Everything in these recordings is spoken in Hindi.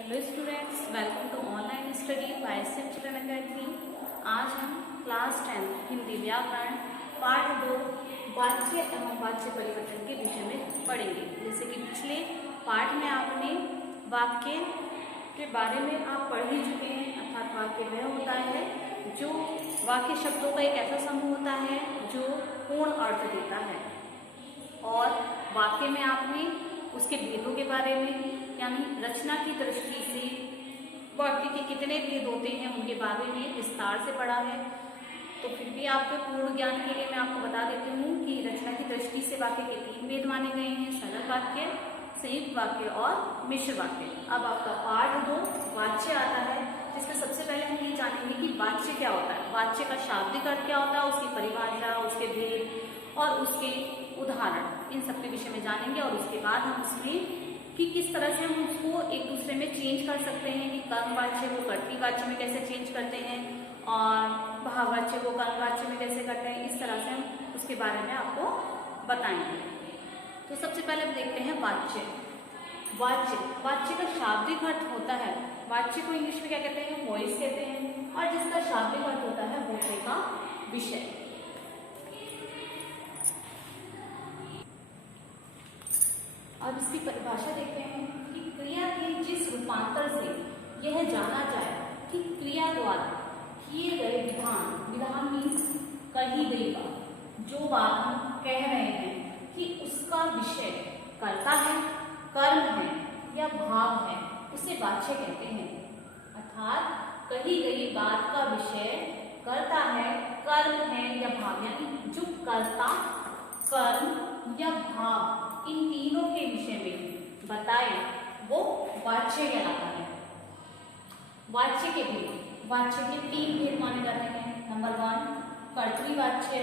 Hello students, welcome to online study by sim children academy. आज हम क्लास 10 हिंदी व्याकरण पाठ 2 वाच्य एवं वाच्य परिवर्तन के विषय में पढ़ेंगे। जैसे कि पिछले पाठ में आपने वाक्य के बारे में आप पढ़ ही चुके हैं। अर्थात वाक्य वह होता है जो वाक्य शब्दों का एक ऐसा समूह होता है जो पूर्ण अर्थ देता है, और वाक्य में आपने उसके भेदों के बारे में यानी रचना की दृष्टि से वाक्य के कितने भेद होते हैं उनके बारे में विस्तार से पढ़ा है। तो फिर भी आपके पूर्ण ज्ञान के लिए मैं आपको बता देती हूँ कि रचना की दृष्टि से वाक्य के 3 भेद माने गए हैं: सरल वाक्य, संयुक्त वाक्य और मिश्र वाक्य। अब आपका पाठ 2 वाच्य आता है, जिसमें सबसे पहले हम ये जानेंगे कि वाच्य क्या होता है, वाच्य का शाब्दिक अर्थ क्या होता है, उसकी परिभाषा, उसके भेद और उसके उदाहरण, इन सब के विषय में जानेंगे। और उसके बाद हम उसमें कि किस तरह से हम उसको एक दूसरे में चेंज कर सकते हैं, कि कर्मवाच्य को कर्तृवाच्य में कैसे चेंज करते हैं और भाववाच्य को कर्मवाच्य में कैसे करते हैं, इस तरह से हम उसके बारे में आपको बताएंगे। तो सबसे पहले हम देखते हैं वाच्य। वाच्य का शाब्दिक अर्थ होता है, वाच्य को इंग्लिश में क्या कहते हैं, वॉइस कहते हैं, और जिसका शाब्दिक अर्थ होता है बोलने का विषय। अब इसकी परिभाषा देखते हैं कि क्रिया के जिस रूपांतर से यह जाना जाए कि क्रिया द्वारा किए गए विधान मीन्स कही गई बात, जो बात हम कह रहे हैं कि उसका विषय कर्ता है, कर्म है या भाव है, उसे वाच्य कहते हैं। अर्थात कही गई बात का विषय कर्ता है, कर्म है या भाव, यानी जो कर्ता, कर्म या भाव इन तीनों के विषय में बताए वो वाच्य कहलाता है। वाच्य के भेद, वाच्य के 3 भेद माने जाते हैं। नंबर 1 कर्तृवाच्य,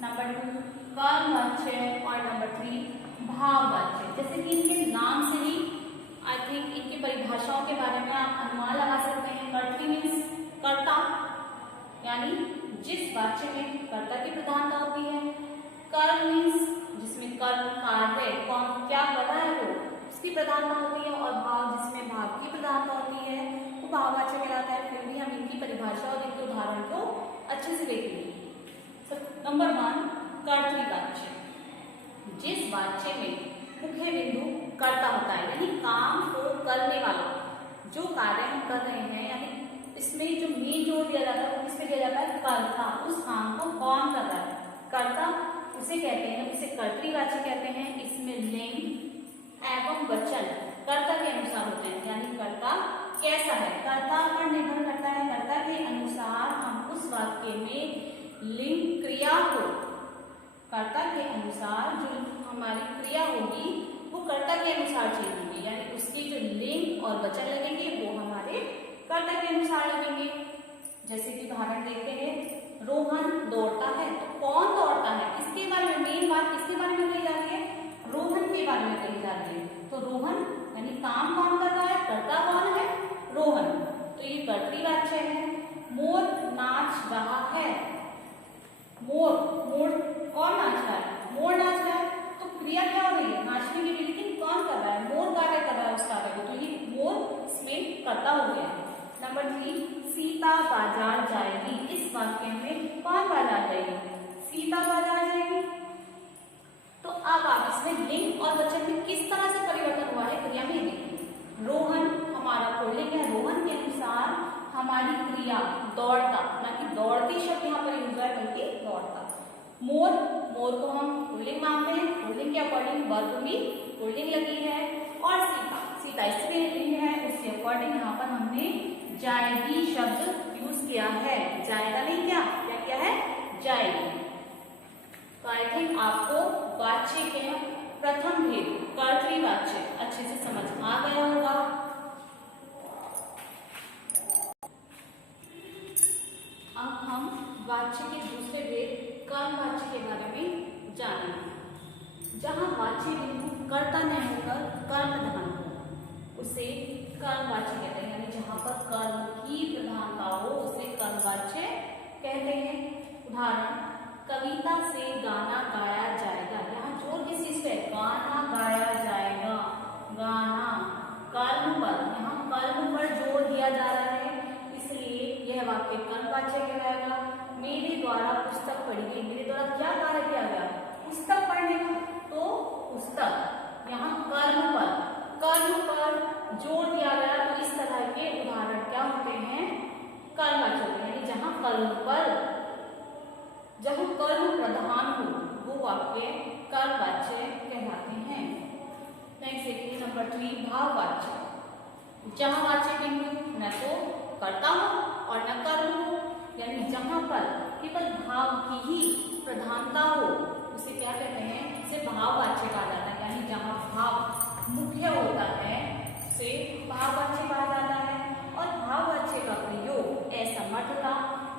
नंबर 2 कर्मवाच्य और नंबर 3 भाववाच्य। जैसे कि इनके नाम से ही आई थिंक इनकी परिभाषाओं के बारे में आप अनुमान लगा सकते हैं। कर्तृ मीन्स कर्ता, यानी जिस वाच्य में कर्ता की प्रधानता होती है। कर्म मीन्स जिसमें कर्म, कार्य, कौन क्या कर रहा है वो, उसकी प्रधानता होती है। और भाव, जिसमें भाव की प्रधानता होती है, वो भाववाच्य कहलाता है। फिर भी हम इनकी परिभाषा और इनके उदाहरण को अच्छे से देखेंगे। नंबर 1 कर्तृवाच्य, जिस वाच्य में मुख्य बिंदु कर्ता होता है, यानी काम को करने वाला, जो कार्य हम कर रहे हैं, यानी इसमें जो मेन जोर दिया जाता है वो किसमें दिया जाता है, कर्ता। उस काम को कौन कर रहा है, कर्ता, उसे कहते हैं, उसे कर्तृवाच्य कहते हैं। इसमें लिंग एवं वचन कर्ता के अनुसार होते हैं, यानी कर्ता कैसा है, कर्ता पर निर्भर करता है। कर्ता के अनुसार हम उस वाक्य में लिंग क्रिया को, कर्ता के अनुसार जो हमारी क्रिया होगी वो कर्ता के अनुसार चेंज होगी, यानी उसकी जो लिंग और वचन लगेंगे वो हमारे कर्ता के अनुसार लगेंगे। जैसे कि उदाहरण देखते हैं, रोहन दौड़ता है, तो कौन दौड़ता है, इसके बारे में मेन बात किसके बारे में कही जा रही है, रोहन के बारे में कही जा रही है। तो रोहन यानी काम कौन कर रहा है, कर्ता कौन है, रोहन, तो ये कर्तृवाच्य है। मोर नाच रहा है, मोर कौन नाच रहा है, मोर नाच रहा है, तो क्रिया क्या हो रही है, नाचने की, लेकिन कौन कर रहा है, मोर कार्य कर रहा है उस कार्य को, तो ये मोर इसमें कर्ता हो गया। नंबर 3 सीता बाजार जाएगी, इस वाक्य में कौन बाजार जाएगी, सीता बाजार जाएगी। तो अब आप इसमें लिंग और वचन में किस तरह से परिवर्तन हुआ है क्रिया में देखिए। रोहन हमारा पुल्लिंग है, रोहन के अनुसार हमारी क्रिया दौड़ता, ना कि दौड़ती शब्द यहाँ पर यूज है बल्कि दौड़ता। मोर को हम पुल्लिंग मानते हैं, पुल्लिंग के अकॉर्डिंग वर्ब भी पुल्लिंग लगी है। और सीता इसमें लिंग है, उसके अकॉर्डिंग यहाँ पर हमने जाएगी शब्द यूज किया है, जाएगा नहीं, क्या किया है, जाएगी। तो आई थिंक आपको वाच्य के प्रथम भेद कर्तृवाच्य अच्छे से समझ आ गया होगा। अब हम वाच्य के दूसरे भेद कर्मवाच्य के बारे में जानेंगे। जहां वाच्य बिंदु कर्ता न होकर कर्म प्रधान हो उसे कर्मवाच्य कहते हैं, यानी जहां पर कर्म की प्रधानता हो उसे कर्मवाच्य कहते हैं। उदाहरण, कविता से गाना गाया जाएगा, यहाँ जोर किस चीज पे, गाना गाया जाएगा, गाना कर्म पर पुस्तक। यहाँ कर्म पर जोर दिया गया, तो इस तरह के उदाहरण क्या होते हैं, कर्मवाचक होते हैं। यानी जहां कर्म प्रधान हो वो वाक्य कर्मवाच्य कहलाते हैं। नेक्स्ट देखिए नंबर 3 भाववाच्य। जहां वाच्य बिंदु न तो कर्ता हो और न कर्म हो, यानी जहां पर केवल भाव की ही प्रधानता हो उसे क्या कहते हैं, इसे भाववाच्य कहा जाता है। यानी जहां भाव मुख्य होता है उसे भाववाच्य कहा जाता है। और भाववाच्य का प्रयोग असमर्थता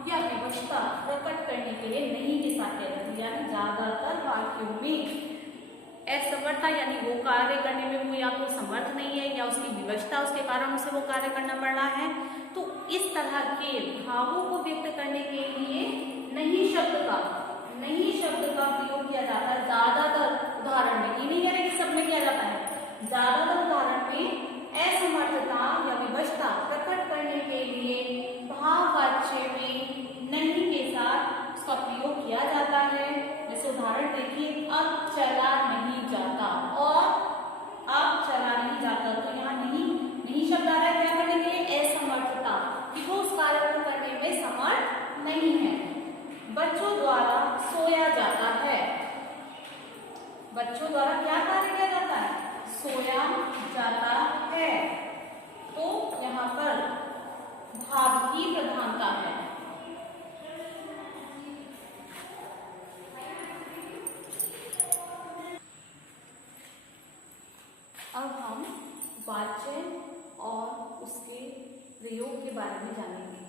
या विवशता प्रकट करने के लिए नहीं के साथ किया जाता है। यानी ज्यादातर वाक्यों में असमर्थता यानी वो कार्य करने में वो या तो समर्थ नहीं है या उसकी विवशता उसके कारण उसे वो कार्य करना पड़ रहा है, तो इस तरह के भावों को व्यक्त करने के लिए नहीं शब्द का प्रयोग किया जाता है। ज्यादातर उदाहरण में, ये नहीं कह रहे कि सब में किया जाता है, ज्यादातर उदाहरण में असमर्थता या विवशता प्रकट करने के लिए भाववाच्य में नहीं के साथ उसका प्रयोग किया जाता है। जैसे उदाहरण देखिए, अब चला नहीं जाता और अब चला नहीं जाता, तो यहाँ नहीं शब्द आ रहा है क्या करने के लिए, असमर्थता, कि वो उस कार्य को करने में समर्थ नहीं है। बच्चों द्वारा सोया जाता है, बच्चों द्वारा क्या कार्य किया जाता है, सोया जाता है, तो यहाँ पर भाव की प्रधानता है। अब हम वाच्य और उसके प्रयोग के बारे में जानेंगे।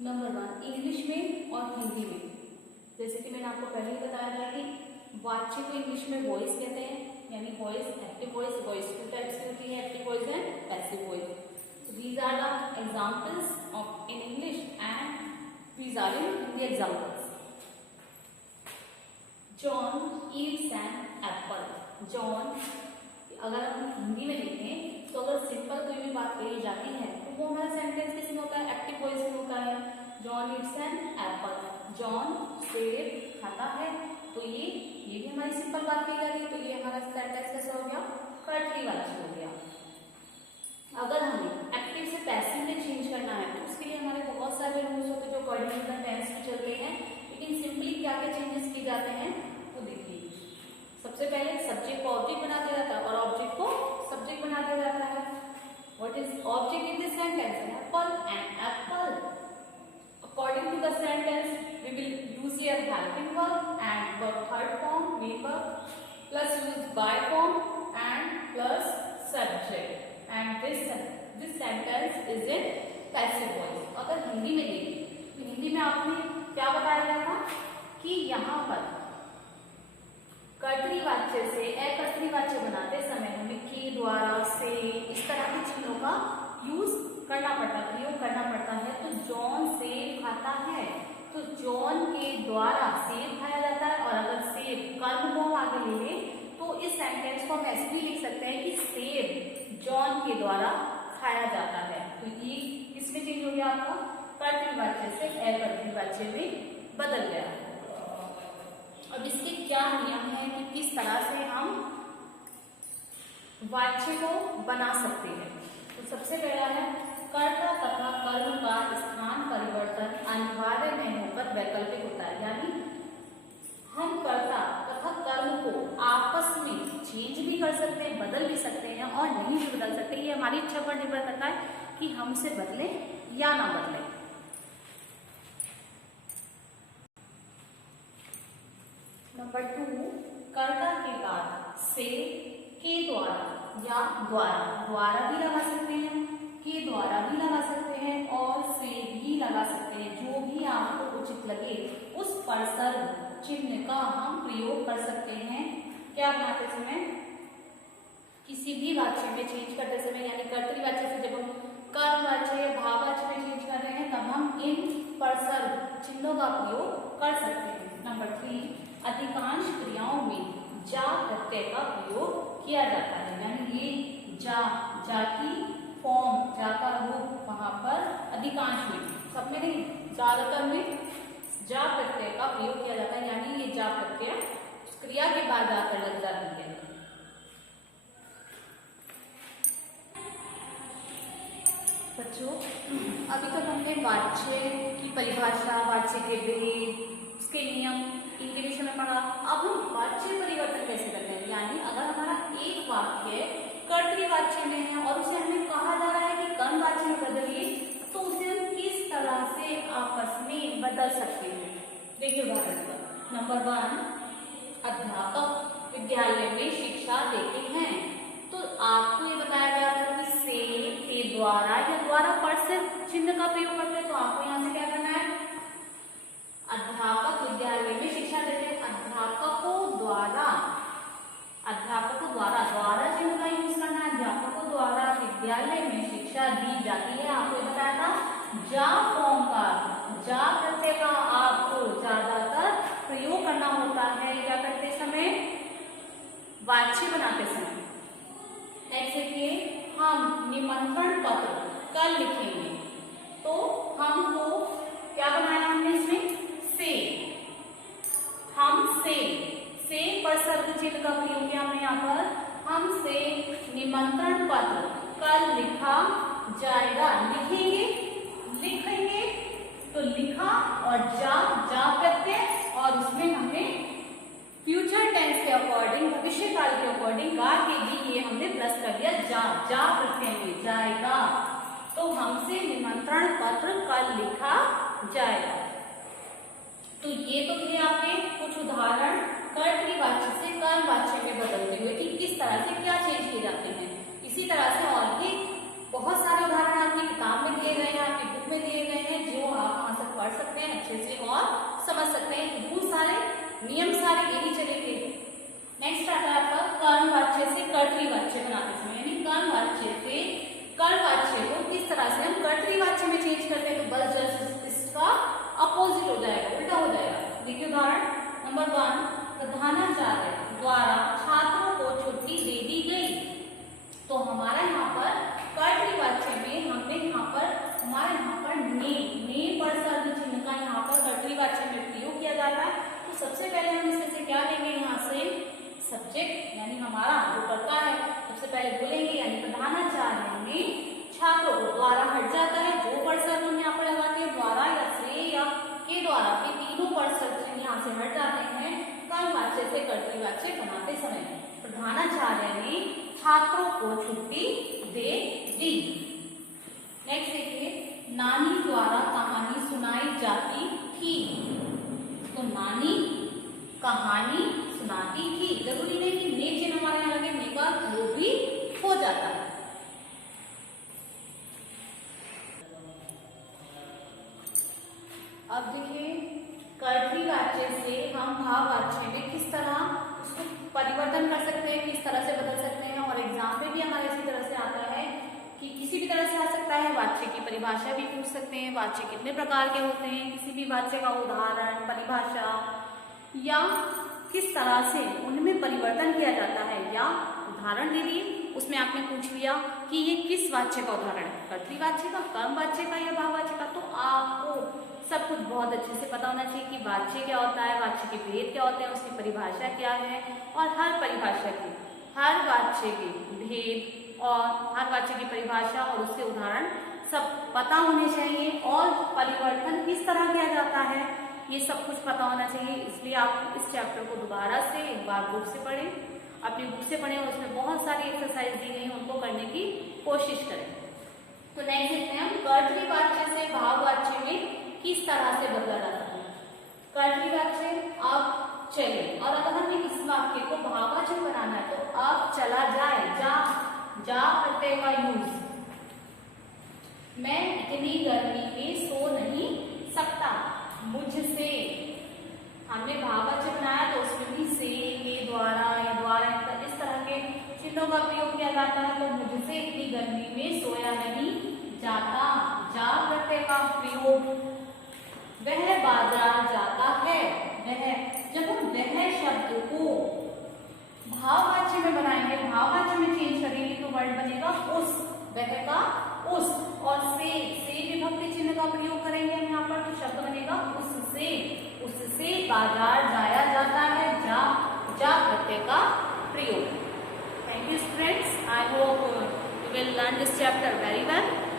नंबर 1 इंग्लिश में और हिंदी में। जैसे कि मैंने आपको पहले ही बताया था कि वाच्य को इंग्लिश में वॉइस कहते हैं, यानी वॉइस, एक्टिव वॉइस 2 टाइप्स की होती है, active voice and passive voice. These are the examples of in English and these are in Hindi examples. John eats an apple. John, अगर हम हिंदी में देखें तो अगर सिंपल कोई भी बात कही जाती है तो वो हमारा सेंटेंस किसमें होता है, एक्टिव वॉइस में होता है। John eats an apple. John सेब खाता है, तो ये भी हमारी सिंपल बात कही जा रही है, तो ये हमारा सेंटेंस कैसा हो गया, कर्तृवाची हो गया। अगर हमें एक्टिव से पैसिव में चेंज करना है तो उसके लिए हमारे बहुत सारे रूल्स होते हैं जो अकॉर्डिंग टू द टेंस में चलते हैं, लेकिन सिंपली क्या क्या चेंजेस किए जाते हैं तो देखिए। सबसे पहले सब्जेक्ट को ऑब्जेक्ट बना दिया जाता है और ऑब्जेक्ट को सब्जेक्ट बना दिया जाता है। What is object in this sentence, apple and apple. According to the sentence we will use here helping verb and verb third form, main verb plus use by form and plus subject. And this sentence is in passive voice. अगर हिंदी में देखें तो हिंदी में आपने क्या बताया गया था कि यहाँ पर कर्तृवाच्य से अकर्तृवाच्य बनाते समय हमें के द्वारा, से, इस तरह के चिन्हों का यूज करना पड़ता, प्रयोग करना पड़ता है। तो जॉन सेब खाता है, तो जॉन के द्वारा सेब खाया जाता है, और अगर सेब कर्म को आगे ले लें तो इस सेंटेंस को हम ऐसे भी लिख सकते हैं कि सेब जॉन के द्वारा खाया जाता है। तो ये किसमें चेंज हो गया, आपका कर्तृवाच्य से अकर्तृवाच्य में बदल गया। अब इसके क्या नियम है कि किस तरह से हम वाच्य को बना सकते हैं। तो सबसे पहला है कर्ता तथा कर्म का स्थान परिवर्तन अनिवार्य नहीं होकर वैकल्पिक होता है। यानी हम कर्ता तथा कर्म को आपस में चेंज भी कर सकते हैं, बदल भी सकते हैं, और नहीं भी बदल सकते। ये हमारी इच्छा पर निर्भर करता है कि हम इसे बदले या ना बदले। नंबर 2 कर्ता के बाद से के द्वारा या द्वारा भी लगा सकते हैं, के द्वारा भी लगा सकते हैं और से भी लगा सकते हैं। जो भी आपको उचित लगे उस परसर्व चिन्ह का हम प्रयोग कर सकते हैं। क्या बनाते समय, किसी भी वाच्य में चेंज करते समय, यानी कर्तृवाच्य से जब हम कर्मवाच्य या भाववाच्य में चेंज कर रहे हैं तब हम इन परसर्व चिन्हों का प्रयोग कर सकते हैं। नंबर 3 अधिकांश क्रियाओं में जा प्रत्यय का प्रयोग किया जाता है। यानी ये जा की फॉर्म, जा का रूप वहां पर अधिकांश में, सब में नहीं, ज्यादातर में जा प्रत्यय का प्रयोग किया जाता है। यानी ये जा प्रत्यय क्रिया के बाद जाकर लग जाती है। बच्चों, अभी तक हमने वाच्य की परिभाषा, वाच्य के भेद, उसके नियम, इनके विषय में पढ़ा। अब हम वाच्य परिवर्तन कैसे करते हैं, यानी अगर हमारा एक वाक्य कर्तृवाच्य में है और उसे हमें कहा जा रहा है कि कर्मवाच्य में बदलिए, तो उसे हम किस तरह से आपस में बदल सकते हैं। देखिए उदाहरण पर नंबर 1, अध्यापक विद्यालय में शिक्षा देते हैं। तो आपको ये बताया गया था कि से द्वारा या द्वारा पर से चिन्ह का प्रयोग करते हैं, तो आपको यहाँ से क्या करना है, अध्यापक विद्यालय में शिक्षा देते हैं। अध्यापकों द्वारा द्वारा चिन्ह का यूज करना है। अध्यापकों द्वारा विद्यालय में शिक्षा दी जाती है। आपको बताया था जा फॉर्म का, जा प्रत्यय का आपको ज्यादातर प्रयोग करना होता है क्या करते समय, वाच्य बनाते समय। नेक्स्ट देखिए, हम निमंत्रण पत्र कल लिखेंगे, तो हमको क्या बनाया हमने इसमें, से। हम से पर शब्द चिन्ह का प्रयोग किया हमने यहाँ पर। हम से निमंत्रण पत्र कल लिखा जाएगा। लिखेंगे तो लिखा और जा प्रत्यय, और उसमें हमने फ्यूचर टेंस के अकॉर्डिंग, भविष्य काल के अकॉर्डिंग गा के भी ये हमने प्लस कर दिया, जा प्रत्यय में जाएगा। तो हमसे निमंत्रण पत्र कल लिखा जाएगा। तो ये तो थे आपके कुछ उदाहरण कर्तृवाच्य से कर्मवाच्य में बदलते हुए कि किस तरह से क्या चेंज किए जाते हैं। इसी तरह से और भी बहुत सारे उदाहरण आपकी किताब में दिए गए हैं, आपकी बुक में दिए गए हैं, जो आप वहां से पढ़ सकते हैं अच्छे से और समझ सकते हैं। बहुत सारे नियम सारे यही चलेंगे। नेक्स्ट आता है आपका कर्मवाच्य से कर्तृवाच्य बनाते समय, यानी कर्मवाच्य से कर्मवाच्य को किस तरह से हम कर्तृवाच्य में चेंज करते हैं। तो बस जस्ट इसका अपोजिट हो जाएगा, उल्टा हो जाएगा। देखिए उदाहरण नंबर 1, प्रधानाचार्य द्वारा छात्रों को छुट्टी दे दी गई। तो हमारा यहाँ पर कर्तृवाच्य में हमने हमारे यहाँ पर ने पर शब्द चिन्ह का यहाँ पर कर्तृवाच्य में प्रयोग किया जाता है। तो सबसे पहले हम इसमें से क्या लेंगे, यहाँ से सब्जेक्ट यानी हमारा जो कर्ता है सबसे पहले बोलेंगे, यानी प्रधानाचार्य में छात्रों को, द्वारा हट जाता है, जो पर शब्द हम यहाँ पर लगाते हैं द्वारा या से या के द्वारा, ये तीनों पर शब्द यहाँ से हट जाते हैं कर्मवाच्य से कर्तृवाच्य बनाते समय। प्रधानाचार्य ने छात्रों को छुट्टी दे दी। नेक्स्ट देखिए, नानी द्वारा कहानी सुनाई जाती थी। तो नानी कहानी सुनाती थी, जरूरी नहीं कि ने चिन्ह हमारे यहाँ लगे, ने का वो भी हो जाता है। अब देखिए, कर्तृवाच्य से हम भाववाच्य में किस तरह उसको परिवर्तन कर सकते हैं, किस तरह से बदल सकते हैं। और एग्जाम में भी हमारे इसी तरह से आता है कि किसी भी तरह से आ सकता है। वाच्य की परिभाषा भी पूछ सकते हैं, वाच्य कितने प्रकार के होते हैं, किसी भी वाच्य का उदाहरण, परिभाषा, या किस तरह से उनमें परिवर्तन किया जाता है, या उदाहरण दे दिए, उसमें आपने पूछ लिया कि ये किस वाच्य का उदाहरण है, कर्तृवाच्य का, कर्मवाच्य का या भाववाच्य का। तो आपको सब कुछ बहुत अच्छे से पता होना चाहिए कि वाच्य क्या होता है, वाच्य के भेद क्या होते हैं, उसकी परिभाषा क्या है, और हर परिभाषा की, हर वाच्य के भेद और हर वाच्य की परिभाषा और उसके उदाहरण सब पता होने चाहिए। और परिवर्तन किस तरह किया जाता है ये सब कुछ पता होना चाहिए। इसलिए आप इस चैप्टर को दोबारा से एक बार बुक से पढ़ें, अपनी बुक से पढ़ें, उसमें बहुत सारी एक्सरसाइज दी गई, उनको करने की कोशिश करें। तो नेक्स्ट देखते हैं हम कर्तृवाच्य से भाववाच्य में किस तरह से बदला जाता है। कर्तृवाच्य अब चले, और अगर हमें इस वाक्य को भाववाच्य बनाना है तो अब चला जाए, जा प्रत्यय का यूज। मैं इतनी गर्मी में सो नहीं सकता, मुझसे। हमने भाववाच्य बनाया तो उसमें भी से, के द्वारा या द्वारा इस तरह के चिन्हों का प्रयोग किया जाता है। तो मुझसे इतनी गर्मी में सोया नहीं जाता, जा प्रत्यय का प्रयोग। वह बाजार जाता है, वह। जब हम वह शब्द को भाववाच्य में बनाएंगे, भाववाच्य में चेंज करेंगे तो वर्ड बनेगा उस, वह का उस। और से विभक्ति चिन्ह का प्रयोग करेंगे हम यहाँ पर तो शब्द बनेगा उससे। उससे बाजार जाया जाता है, I hope you will learn this chapter very well.